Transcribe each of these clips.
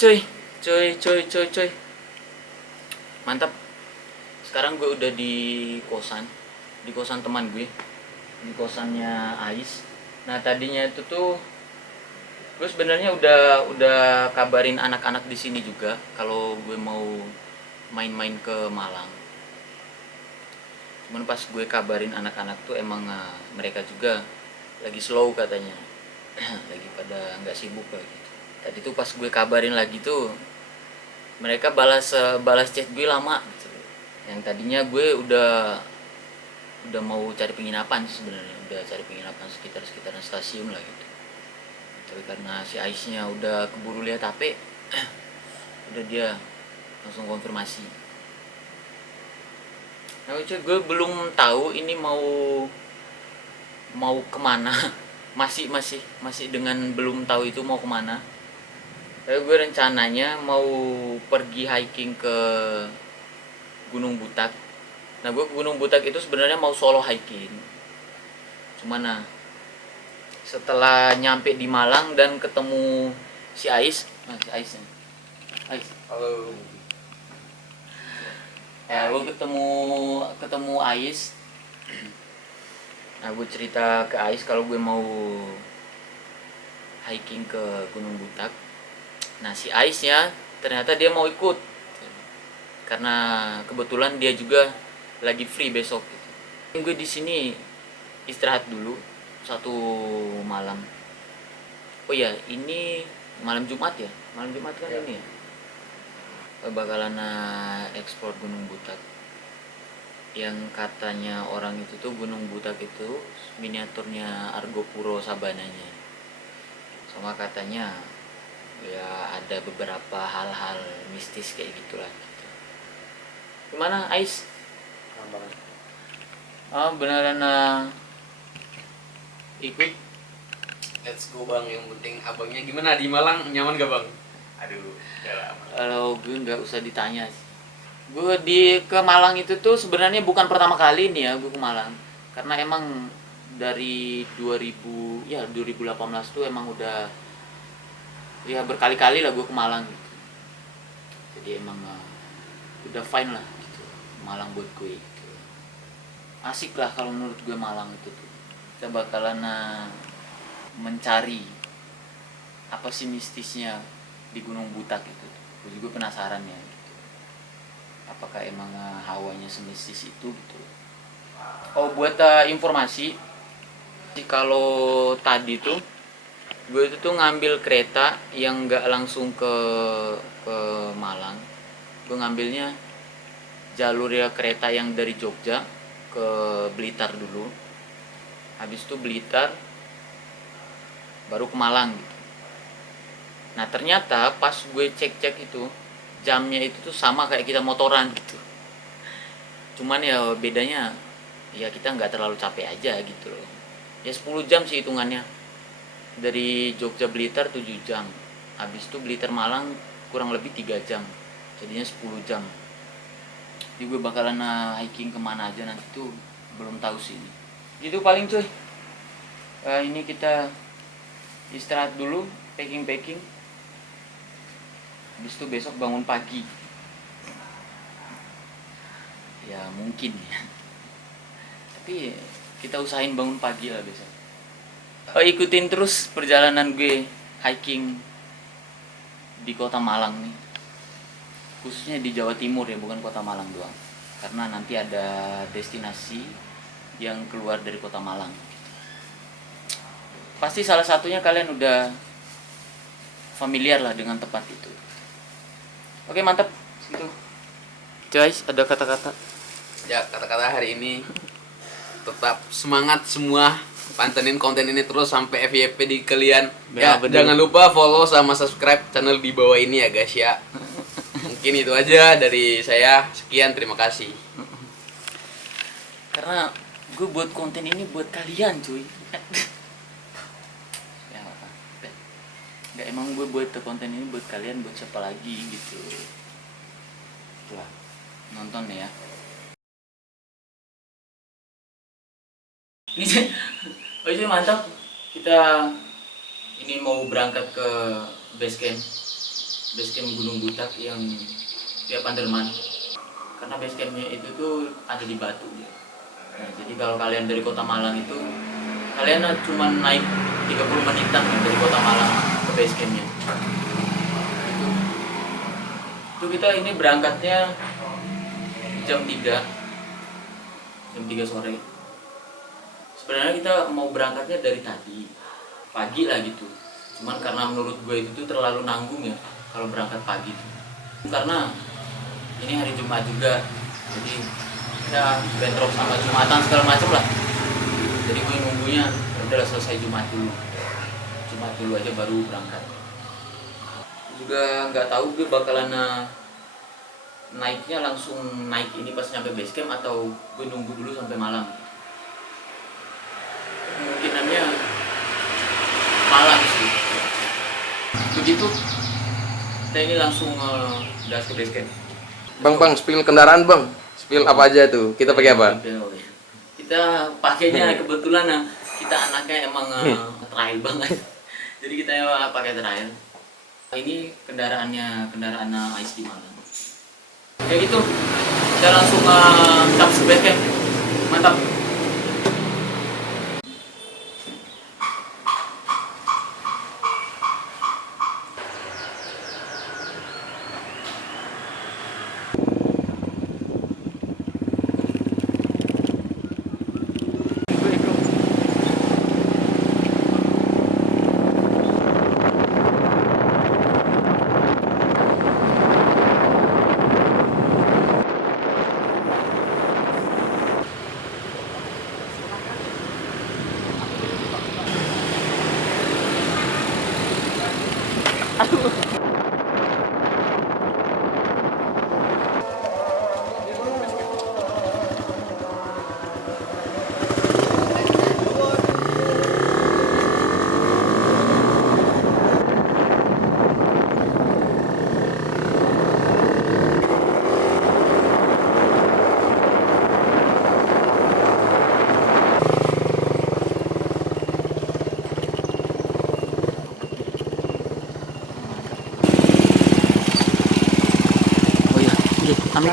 Cuy, cuy. Mantap. Sekarang gue udah di kosan teman gue, di kosannya Ais. Nah tadinya itu tuh gue sebenarnya udah kabarin anak-anak di sini juga kalau gue mau main-main ke Malang. Cuman pas gue kabarin anak-anak tuh emang mereka juga lagi slow katanya, lagi pada nggak sibuk lah gitu. Tadi tuh pas gue kabarin lagi tuh mereka balas chat gue lama gitu. Yang tadinya gue udah mau cari penginapan sebenarnya, udah cari penginapan sekitaran stasiun lah gitu. Tapi karena si Aisnya udah keburu lihat HP, udah dia langsung konfirmasi. Nah cuy, gue belum tahu ini mau kemana. masih dengan belum tahu itu mau kemana. Tapi gue rencananya mau pergi hiking ke Gunung Butak. Nah gue ke Gunung Butak itu sebenarnya mau solo hiking. Cuman setelah nyampe di Malang dan ketemu si Ais, si Ais nih. Ais. Halo. Ya, gue ketemu Ais. Nah, gue cerita ke Ais kalau gue mau hiking ke Gunung Butak. Nah, si Ais ya ternyata dia mau ikut. Karena kebetulan dia juga lagi free besok gitu. Gue di sini istirahat dulu satu malam. Oh ya, ini malam Jumat ya? Malam Jumat kan ya. Ini ya? Bakalan eksplor Gunung Butak. Yang katanya orang itu tuh Gunung Butak itu miniaturnya Argopuro Sabananya. Sama katanya ya ada beberapa hal-hal mistis kayak gitulah gitu. Gimana Ais? Banget. Oh beneran ikut? Let's go bang, yang penting abangnya gimana di Malang, nyaman gak bang? Aduh, udah lama. Kalau gue nggak usah ditanya sih. Gue ke Malang itu tuh sebenarnya bukan pertama kali nih ya gue ke Malang. Karena emang dari 2018 tuh emang udah ya berkali-kali lah gue ke Malang gitu. Jadi emang udah fine lah gitu. Malang buat gue gitu. Asik lah kalau menurut gue Malang itu tuh. Kita bakalan mencari apa sih mistisnya di Gunung Butak itu. Gue juga penasaran ya gitu. Apakah emang hawanya semistis itu gitu. Oh buat informasi, kalau tadi tuh gue itu tuh ngambil kereta yang nggak langsung ke Malang. Gue ngambilnya jalur ya kereta yang dari Jogja ke Blitar dulu. Habis itu Blitar baru ke Malang gitu. Nah ternyata pas gue cek itu jamnya itu tuh sama kayak kita motoran gitu. Cuman ya bedanya ya kita nggak terlalu capek aja gitu loh. Ya 10 jam sih hitungannya. Dari Jogja Blitar 7 jam. Habis itu Blitar Malang kurang lebih 3 jam. Jadinya 10 jam. Jadi gue bakalan hiking kemana aja nanti tuh belum tahu sih ini. Gitu paling cuy. Ini kita istirahat dulu, packing. Habis itu besok bangun pagi. Ya mungkin ya. Tapi kita usahain bangun pagi lah besok. Ikutin terus perjalanan gue hiking di kota Malang nih. Khususnya di Jawa Timur ya, bukan kota Malang doang. Karena nanti ada destinasi yang keluar dari kota Malang. Pasti salah satunya kalian udah familiar lah dengan tempat itu. Oke mantap. Gitu. Guys, ada kata-kata. Ya, kata-kata hari ini tetap semangat semua, pantengin konten ini terus sampai FYP di kalian. Ya, bener. jangan lupa follow sama subscribe channel di bawah ini ya guys ya. Mungkin itu aja dari saya. Sekian, terima kasih. Karena gue buat konten ini buat kalian cuy. Ya apa. Gak emang gue buat konten ini buat kalian, buat siapa lagi gitu. Itulah. Nonton ya. Ini oh itu mantap. Kita ini mau berangkat ke base camp. basecamp Gunung Butak yang via Panderman. Karena basecampnya itu tuh ada di Batu ya. Nah, jadi kalau kalian dari Kota Malang itu kalian cuma naik 30 menitan dari Kota Malang ke basecampnya. Itu kita ini berangkatnya jam 3 sore. Sebenarnya kita mau berangkatnya dari tadi pagi lah gitu, cuman karena menurut gue itu tuh terlalu nanggung ya kalau berangkat pagi tuh. Karena ini hari Jumat juga, jadi kita bentrok sama Jumatan segala macam lah. Jadi gue nunggunya udah selesai Jumat dulu aja baru berangkat. Juga nggak tahu gue bakalan naiknya langsung naik ini pas nyampe base camp atau gue nunggu dulu sampai malam. Kemungkinannya malam sih. Begitu kita ini langsung gas ke base camp. Bang, spill kendaraan bang. Spill apa aja tuh? Kita pakai apa? Kita pakainya kebetulan kita anaknya emang trail banget. Jadi kita pakai trail. Ini kendaraan Ice di Malang. Kayak gitu. Kita langsung cap ke base camp. Mantap.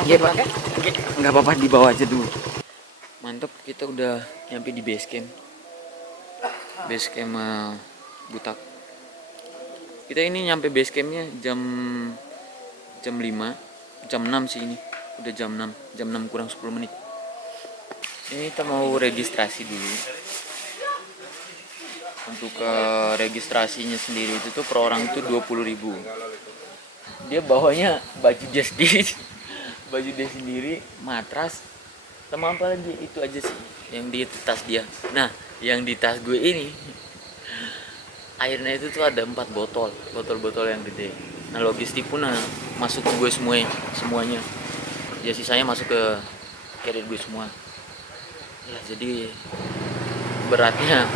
Iya pak, nggak apa-apa di bawah aja dulu. Mantap, kita udah nyampe di base camp Butak. Kita ini nyampe base campnya jam 5, jam 6 sih ini. Udah jam 6 kurang 10 menit. Ini kita mau registrasi dulu. Untuk registrasinya sendiri itu tuh per orang itu 20.000. Dia bawanya baju dia sendiri, matras, sama apa lagi, itu aja sih yang di tas dia. Nah, yang di tas gue ini airnya itu tuh ada 4 botol yang gede. Nah, logistik pun masuk ke gue semuanya. Ya sisanya masuk ke carrier gue semua. Ya jadi beratnya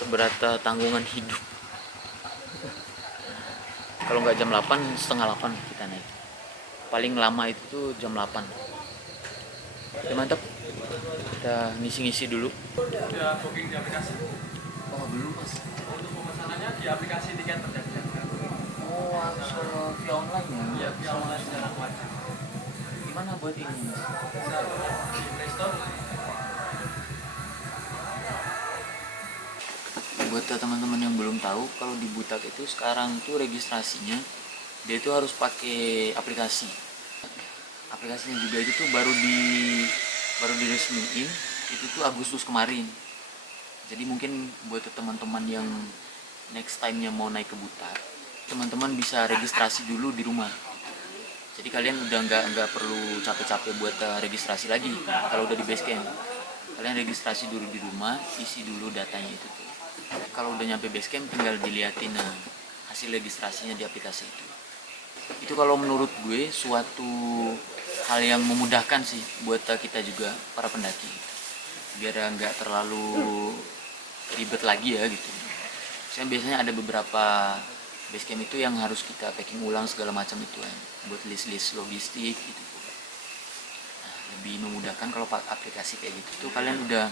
seberat tanggungan hidup. Kalau nggak jam 8, setengah 8 kita naik. Paling lama itu tuh jam 8. Oke, mantap. Kita ngisi-ngisi dulu. Sudah booking di aplikasi? Oh, belum mas. Untuk pemesanannya di aplikasi tiket terjadi. Oh, harus via online ya? Iya, via online secara wajib. Gimana buat ini mas? Bisa di Play Store. Buat teman-teman yang belum tahu, kalau di Butak itu sekarang tuh registrasinya dia itu harus pakai aplikasi. Aplikasinya juga itu tuh baru diresmiin itu tuh Agustus kemarin. Jadi mungkin buat teman-teman yang next time-nya mau naik ke Butak, teman-teman bisa registrasi dulu di rumah. Jadi kalian udah nggak perlu capek-capek buat registrasi lagi kalau udah di base camp. Kalian registrasi dulu di rumah, isi dulu datanya itu tuh. Kalau udah nyampe base camp tinggal diliatin hasil registrasinya di aplikasi itu. Itu kalau menurut gue suatu hal yang memudahkan sih buat kita juga para pendaki. Biar nggak terlalu ribet lagi ya gitu. Biasanya ada beberapa base camp itu yang harus kita packing ulang segala macam itu ya, buat list logistik gitu. Nah, lebih memudahkan kalau aplikasi kayak gitu tuh kalian udah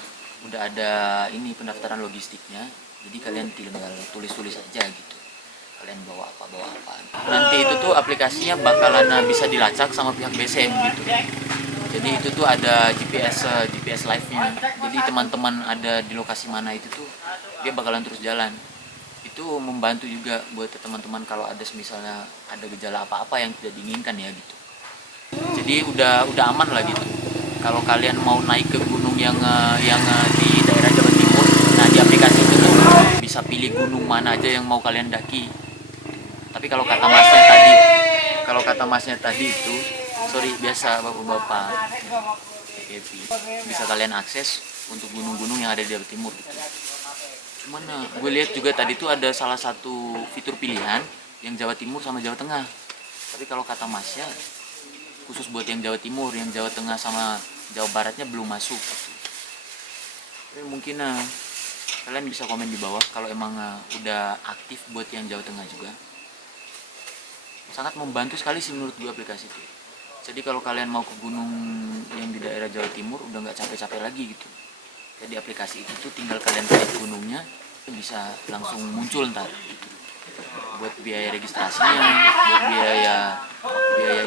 ada ini pendaftaran logistiknya. Jadi kalian tinggal tulis aja gitu. kalian bawa apa. Nanti itu tuh aplikasinya bakalan bisa dilacak sama pihak BSM gitu. Jadi itu tuh ada GPS live-nya. Jadi teman-teman ada di lokasi mana itu tuh dia bakalan terus jalan. Itu membantu juga buat teman-teman kalau ada misalnya ada gejala apa-apa yang tidak diinginkan ya gitu. Jadi udah aman lah gitu. Kalau kalian mau naik ke gunung yang di daerah Jawa Timur, nah di aplikasi itu tuh bisa pilih gunung mana aja yang mau kalian daki. Tapi kalau kata masnya tadi itu, sorry biasa bapak-bapak, bisa kalian akses untuk gunung-gunung yang ada di Jawa Timur gitu. Cuman gue lihat juga tadi tuh ada salah satu fitur pilihan yang Jawa Timur sama Jawa Tengah. Tapi kalau kata masnya khusus buat yang Jawa Timur, yang Jawa Tengah sama Jawa Baratnya belum masuk gitu. Tapi mungkin kalian bisa komen di bawah kalau emang udah aktif buat yang Jawa Tengah juga. Sangat membantu sekali sih menurut gue aplikasi itu. Jadi kalau kalian mau ke gunung yang di daerah Jawa Timur udah nggak capek-capek lagi gitu. Jadi aplikasi itu tuh tinggal kalian klik gunungnya bisa langsung muncul ntar gitu. Buat biaya registrasinya, buat biaya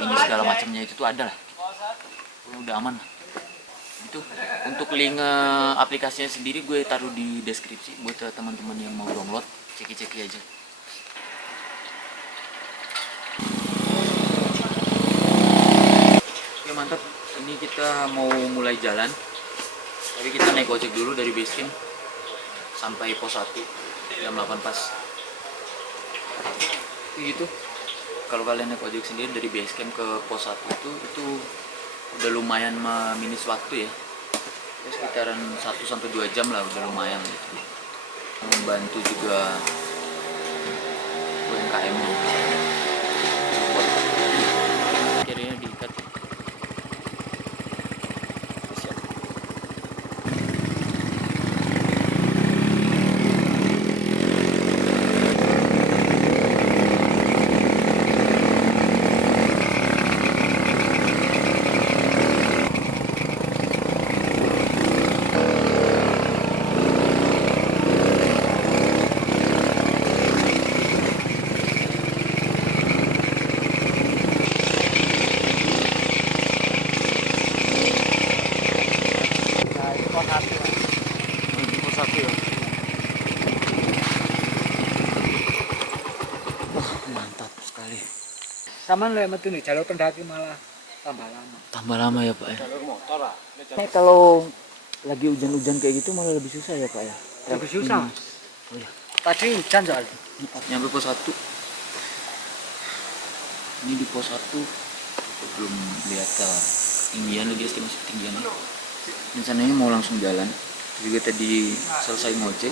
ini segala macamnya itu tuh ada lah. Udah aman lah. Gitu. Untuk link aplikasinya sendiri gue taruh di deskripsi buat teman-teman yang mau download, ceki-ceki aja. Oke mantap, ini kita mau mulai jalan. Tapi kita naik ojek dulu dari base camp sampai pos 1 jam 8 pas. Gitu. Kalau kalian naik ojek sendiri dari base camp ke pos 1 itu udah lumayan minus waktu ya. Sekitaran 1-2 jam lah udah lumayan gitu. Membantu juga UMKM. Akhirnya diikat. Menuju pos 1 ya. Wah, mantap sekali. Sama lah metu nih jalur pendaki malah tambah lama. Tambah lama ya, Pak ya. Jalur motor lah. Kalau lagi hujan-hujan kayak gitu malah lebih susah ya, Pak ya. Lebih susah. Oh iya. Tadi hujan soalnya. Nyampe pos 1. Ini di pos 1 belum lihat ketinggian lagi, estimasi ketinggian. Rencananya mau langsung jalan. Juga tadi selesai ngojek.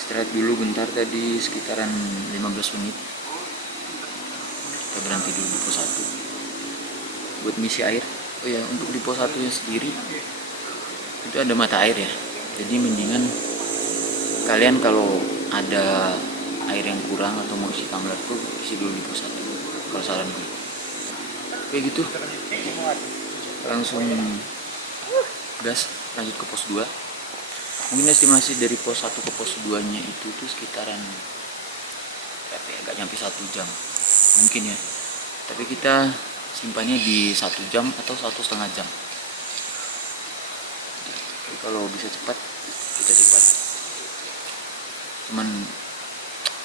Istirahat dulu bentar tadi sekitaran 15 menit. Kita berhenti dulu di pos 1 buat misi air. Oh ya, untuk di pos 1 nya sendiri itu ada mata air ya. Jadi mendingan kalian kalau ada air yang kurang atau mau isi tumbler tuh isi dulu di pos 1 kalau saran gue. Kayak gitu. Langsung gas lanjut ke pos 2. Mungkin estimasi dari pos 1 ke pos 2 nya itu tuh sekitaran agak nyampe 1 jam mungkin ya, tapi kita simpannya di 1 jam atau 1,5 jam. Jadi kalau bisa cepat kita cepat, cuman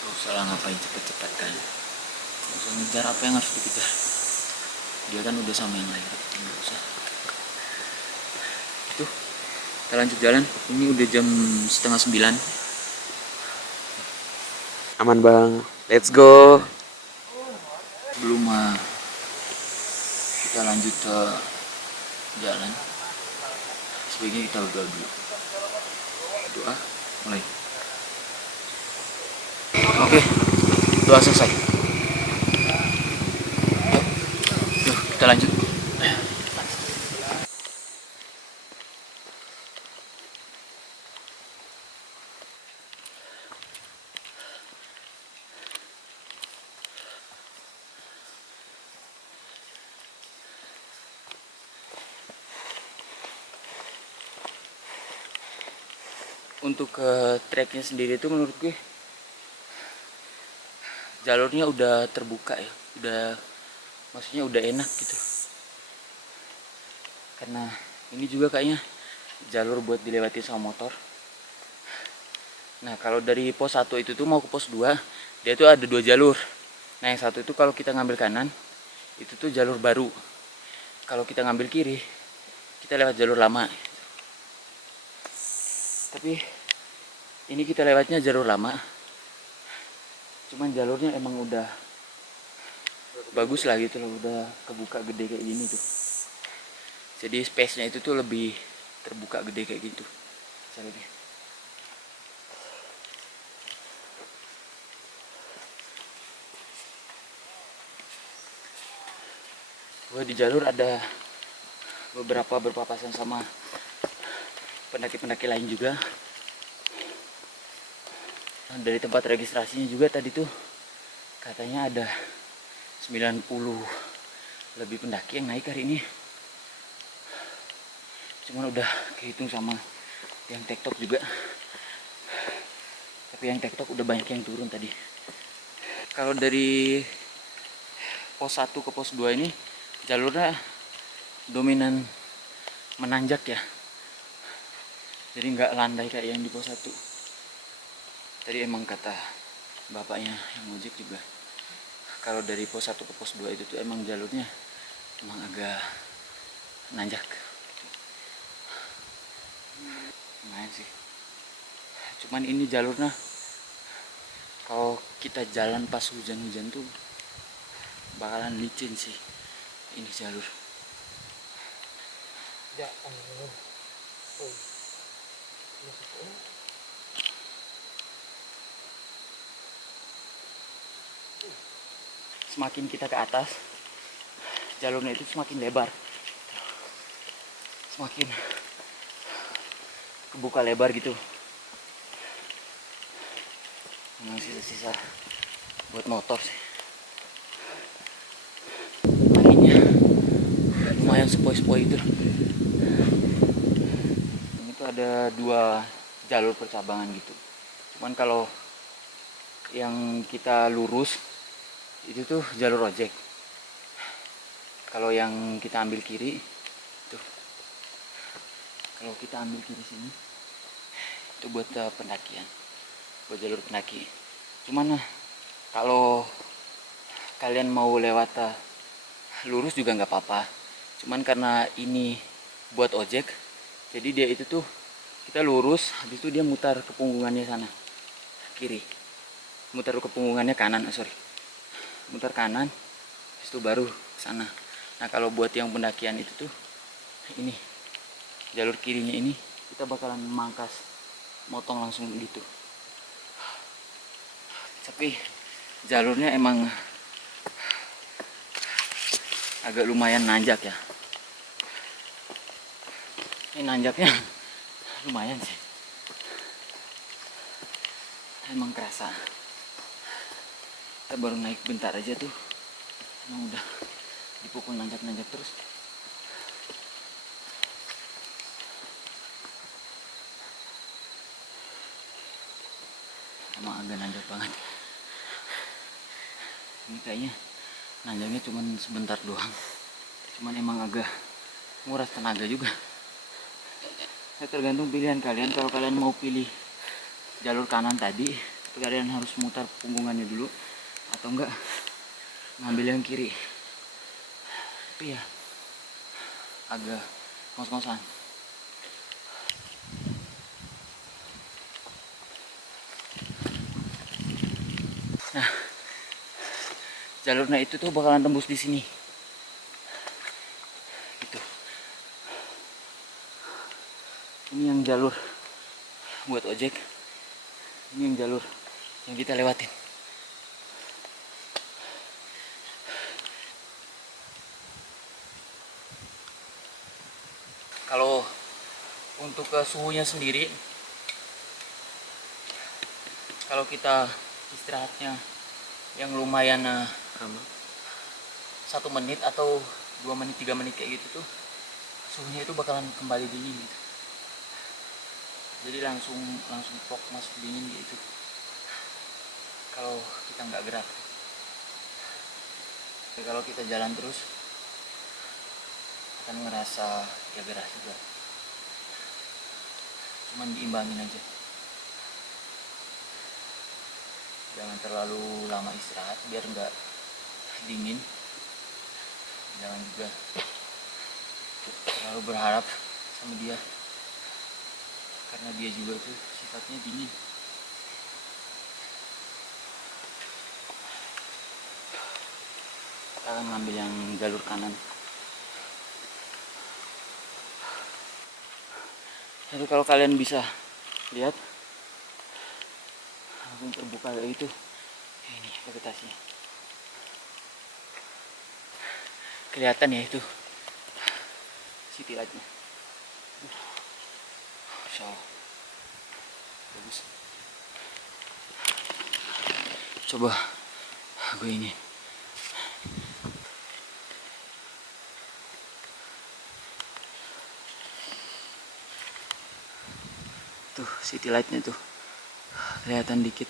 gak usah lah ngapain cepet-cepet kan, gak usah ngejar apa yang harus dikejar, dia kan udah sama yang lain, gak usah. Itu kita lanjut jalan. Ini udah jam 8:30. Aman bang, let's go. Belum kita lanjut ke jalan, sebaiknya kita berdoa dulu. Doa mulai. Oke, doa selesai. Yuk kita lanjut. Untuk treknya sendiri itu menurut gue jalurnya udah terbuka ya, maksudnya udah enak gitu. Karena ini juga kayaknya jalur buat dilewati sama motor. Nah kalau dari pos 1 itu tuh mau ke pos 2, dia tuh ada 2 jalur. Nah yang satu itu kalau kita ngambil kanan, itu tuh jalur baru. Kalau kita ngambil kiri, kita lewat jalur lama. Tapi ini kita lewatnya jalur lama. Cuman jalurnya emang udah bagus lah gitu loh, udah kebuka gede kayak gini tuh. Jadi space-nya itu tuh lebih terbuka gede kayak gitu. Bisa lihat ya. Wah, di jalur ada beberapa berpapasan sama pendaki-pendaki lain juga. Dari tempat registrasinya juga tadi tuh katanya ada 90 lebih pendaki yang naik hari ini. Cuman udah kehitung sama yang TikTok juga. Tapi yang TikTok udah banyak yang turun tadi. Kalau dari pos 1 ke pos 2 ini jalurnya dominan menanjak ya. Jadi nggak landai kayak yang di pos 1. Tadi emang kata bapaknya yang ngojek juga, kalau dari pos 1 ke pos 2 itu tuh emang jalurnya emang agak nanjak. Lumayan sih. Cuman ini jalurnya kalau kita jalan pas hujan-hujan tuh bakalan licin sih ini jalur. Ya Allah. Oh. Semakin kita ke atas, jalurnya itu semakin lebar, semakin kebuka lebar gitu. Memang sisa-sisa buat motor sih. Anginnya lumayan sepoi-sepoi itu. Ini tuh ada 2 jalur percabangan gitu. Cuman kalau yang kita lurus itu tuh jalur ojek. Kalau yang kita ambil kiri tuh, kalau kita ambil kiri sini itu buat pendakian, buat jalur pendaki. Cuman kalau kalian mau lewat lurus juga nggak apa-apa. Cuman karena ini buat ojek, jadi dia itu tuh kita lurus, habis itu dia mutar ke punggungannya sana kiri, mutar ke punggungannya kanan, mutar kanan, habis itu baru sana. Nah kalau buat yang pendakian itu tuh ini jalur kirinya ini kita bakalan mangkas, motong langsung gitu. Tapi jalurnya emang agak lumayan nanjak ya. Ini nanjaknya lumayan sih, emang kerasa. Kita baru naik bentar aja tuh emang udah dipukul nanjak-nanjak terus. Emang agak nanjak banget. Ini kayaknya nanjaknya cuman sebentar doang, cuman emang agak nguras tenaga juga. Ya tergantung pilihan kalian. Kalau kalian mau pilih jalur kanan tadi, kalian harus mutar punggungannya dulu, atau enggak ngambil yang kiri. Tapi ya agak ngos-ngosan. Nah, jalurnya itu tuh bakalan tembus di sini. Gitu. Ini yang jalur buat ojek. Ini yang jalur yang kita lewatin. Kalau untuk suhunya sendiri, kalau kita istirahatnya yang lumayan 1 menit atau 2 menit 3 menit kayak gitu tuh, suhunya itu bakalan kembali dingin gitu. Jadi langsung masuk dingin gitu kalau kita nggak gerak. Tapi kalau kita jalan terus akan ngerasa ya gerah juga. Cuman diimbangin aja. Jangan terlalu lama istirahat biar nggak dingin. Jangan juga terlalu berharap sama dia, karena dia juga tuh sifatnya dingin. Kita akan ngambil yang jalur kanan. Jadi kalau kalian bisa lihat langsung terbuka kayak itu, ini vegetasinya kelihatan ya, itu city lightnya. Masya Allah, bagus. Coba gue ini tuh city lightnya tuh kelihatan dikit.